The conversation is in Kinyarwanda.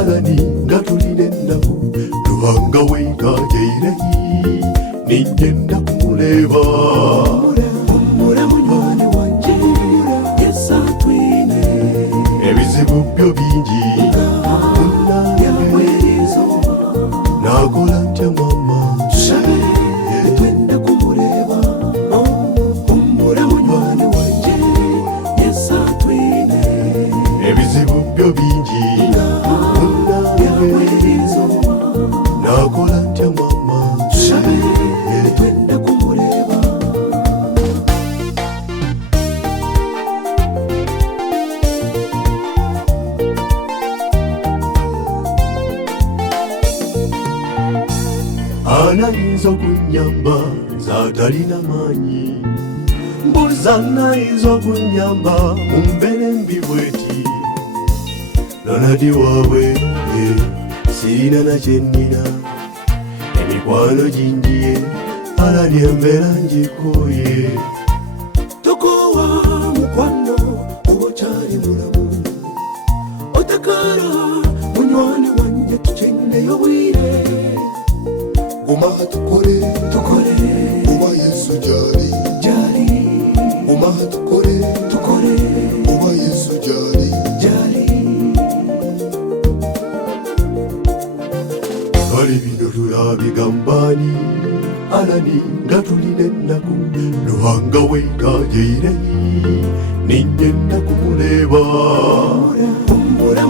alani ngatuline ennaku Ruhanga wenkajeireyi ningenda kumuleba Humura munywani wanje Yesu atwine ebizibu byo bingi nakola ntya mama twenda kumuleba Humura munywani wanje Yesu atwine ebizibu byo bingi nakola ntya mama twenda kumuleba anayinza okunyamba zatalina maanyi mbuza anayinza okunyamba mumbeera embi bweti Lonadi waabwe sirina nakyennina emikwano gingiye alani embeera ngikooye tokowa mukwano okyali mulamu otakara munywani wanje tukyenneyo bwire guma tukole Kuba Yesu gyali guma tukole kuba Yesu gyali kale bino tulabigambani alani nga tulina ennaku Ruhanga wenkajeireyi ningenda kumuleba Humura